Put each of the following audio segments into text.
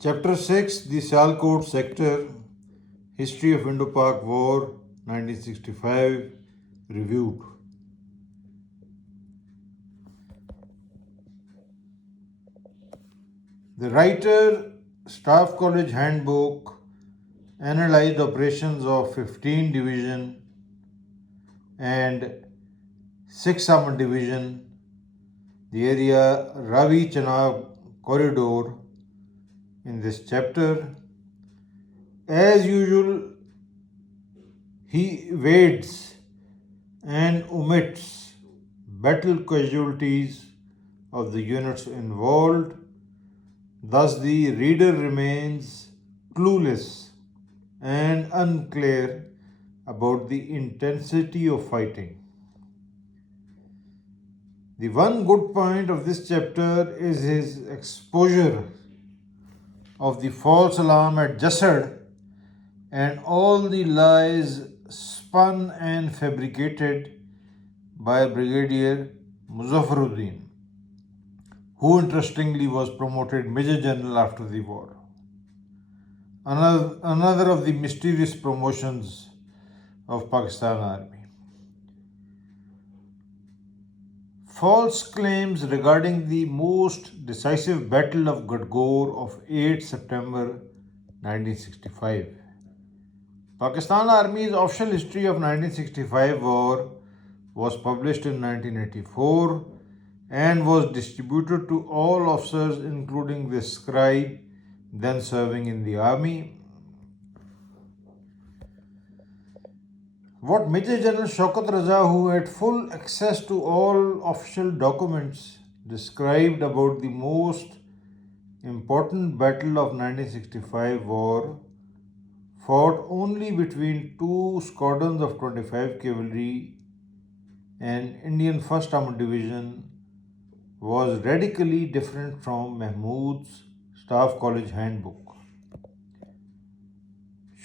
Chapter 6, the Sialkot Sector, History of Indo-Pak War 1965, reviewed. The writer, Staff College Handbook, analyzed operations of 15 Division and 6 Armored Division, the area Ravi Chenab corridor in this chapter. As usual, he wades and omits battle casualties of the units involved. Thus, the reader remains clueless and unclear about the intensity of fighting. The one good point of this chapter is his exposure of the false alarm at Jasad and all the lies spun and fabricated by Brigadier Muzaffaruddin, who interestingly was promoted Major General after the war. Another of the mysterious promotions of Pakistan Army. False claims regarding the most decisive battle of Gadgore of 8 September 1965. Pakistan Army's official history of 1965 war was published in 1984 and was distributed to all officers including the scribe then serving in the army. What Major General Sialkot Raza, who had full access to all official documents, described about the most important battle of 1965 war, fought only between two squadrons of 25 cavalry and Indian 1st Armored Division, was radically different from Mahmood's Staff College Handbook.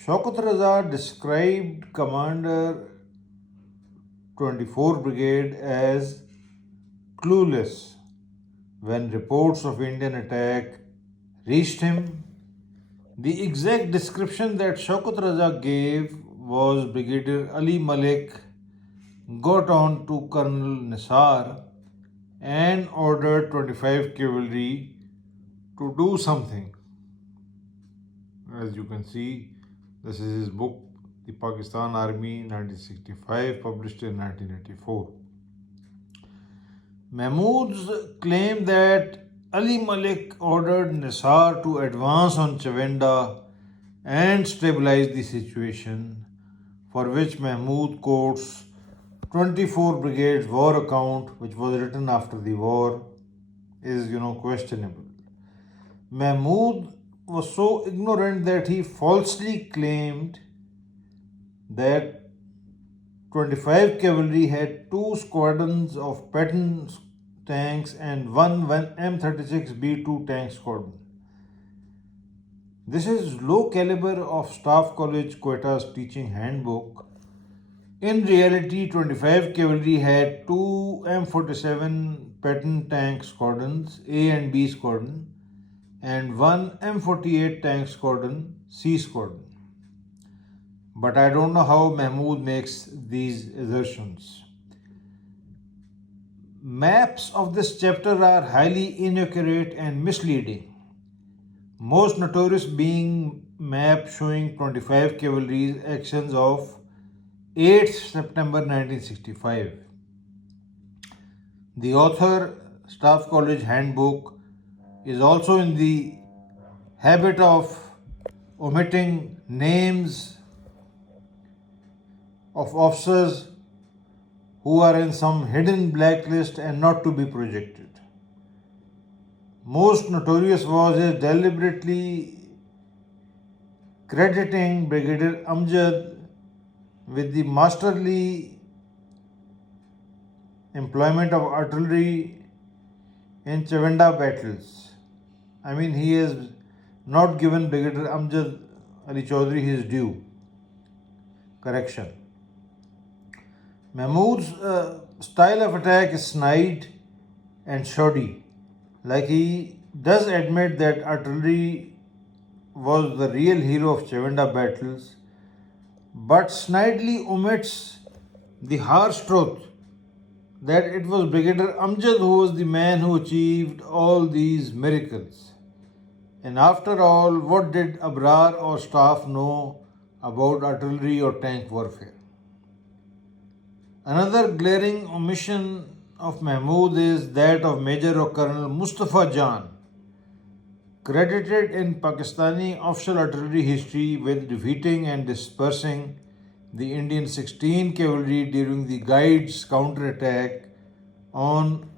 Sialkot Raza described Commander 24 Brigade as clueless when reports of Indian attack reached him. The exact description that Sialkot Raza gave was Brigadier Ali Malik got on to Colonel Nisar and ordered 25 cavalry to do something. As you can see, this is his book, The Pakistan Army 1965, published in 1984. Mahmood's claim that Ali Malik ordered Nisar to advance on Chavenda and stabilize the situation, for which Mahmood quotes 24 Brigade's war account, which was written after the war, is questionable. Mahmood was so ignorant that he falsely claimed that 25 cavalry had two squadrons of Patton tanks and one M36B2 tank squadron. This is low caliber of Staff College Quetta's teaching handbook. In reality, 25 cavalry had two M47 Patton tank squadrons, A and B squadron, and one M48 tank squadron, C squadron. But I don't know how Mahmood makes these assertions. Maps of this chapter are highly inaccurate and misleading, most notorious being map showing 25 cavalry's actions of 8th September 1965. The author, Staff College Handbook, is also in the habit of omitting names of officers who are in some hidden blacklist and not to be projected. Most notorious was his deliberately crediting Brigadier Amjad with the masterly employment of artillery in Chavenda battles. I mean, he has not given Brigadier Amjad Ali Chaudhry his due. Correction. Mahmood's style of attack is snide and shoddy. Like, he does admit that artillery was the real hero of Chavenda battles, but snidely omits the harsh truth that it was Brigadier Amjad who was the man who achieved all these miracles. And after all, what did Abrar or staff know about artillery or tank warfare? Another glaring omission of Mahmud is that of Major or Colonel Mustafa Jan, credited in Pakistani official artillery history with defeating and dispersing the Indian 16 cavalry during the Guides counterattack on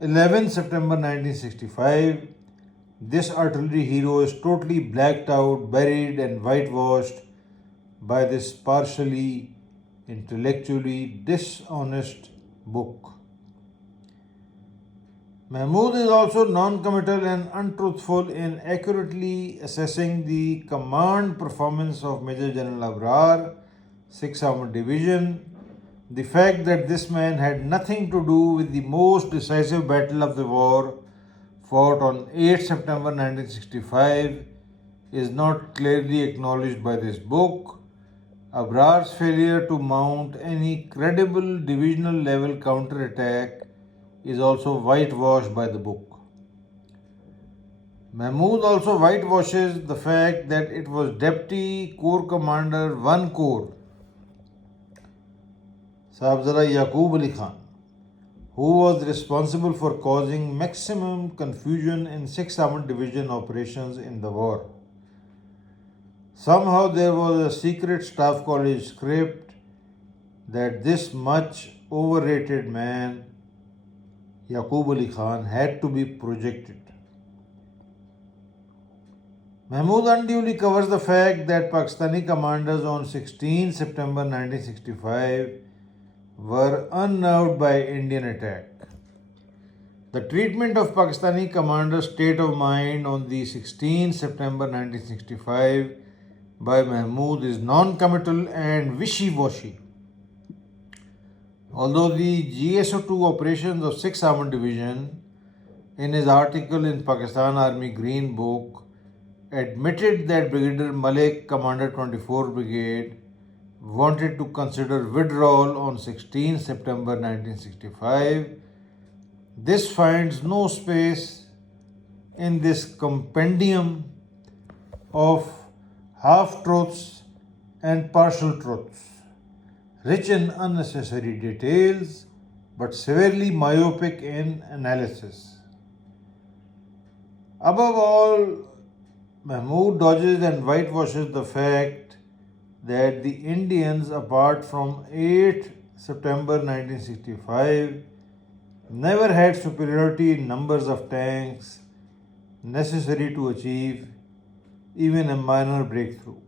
11 September 1965. This artillery hero is totally blacked out, buried, and whitewashed by this partially intellectually dishonest book. Mahmud is also non committal and untruthful in accurately assessing the command performance of Major General Abrar, 6th Armored Division. The fact that this man had nothing to do with the most decisive battle of the war, fought on 8 September 1965, is not clearly acknowledged by this book. Abrar's failure to mount any credible divisional level counterattack is also whitewashed by the book. Mahmud also whitewashes the fact that it was Deputy Corps Commander 1 Corps, Sabzara Yaqub Ali Khan, who was responsible for causing maximum confusion in 6th Armored Division operations in the war. Somehow there was a secret staff college script that this much overrated man, Yaqub Ali Khan, had to be projected. Mahmud unduly covers the fact that Pakistani commanders on 16 September 1965 were unnerved by Indian attack. The treatment of Pakistani commanders' state of mind on the 16 September 1965 by Mahmud is non-committal and wishy-washy. Although the GSO-2 operations of 6th Armored Division, in his article in Pakistan Army Green Book, admitted that Brigadier Malik, Commander 24 Brigade, wanted to consider withdrawal on 16 September 1965, this finds no space in this compendium of half-truths and partial truths, rich in unnecessary details but severely myopic in analysis. Above all, Mahmud dodges and whitewashes the fact that the Indians, apart from 8 September 1965, never had superiority in numbers of tanks necessary to achieve even a minor breakthrough.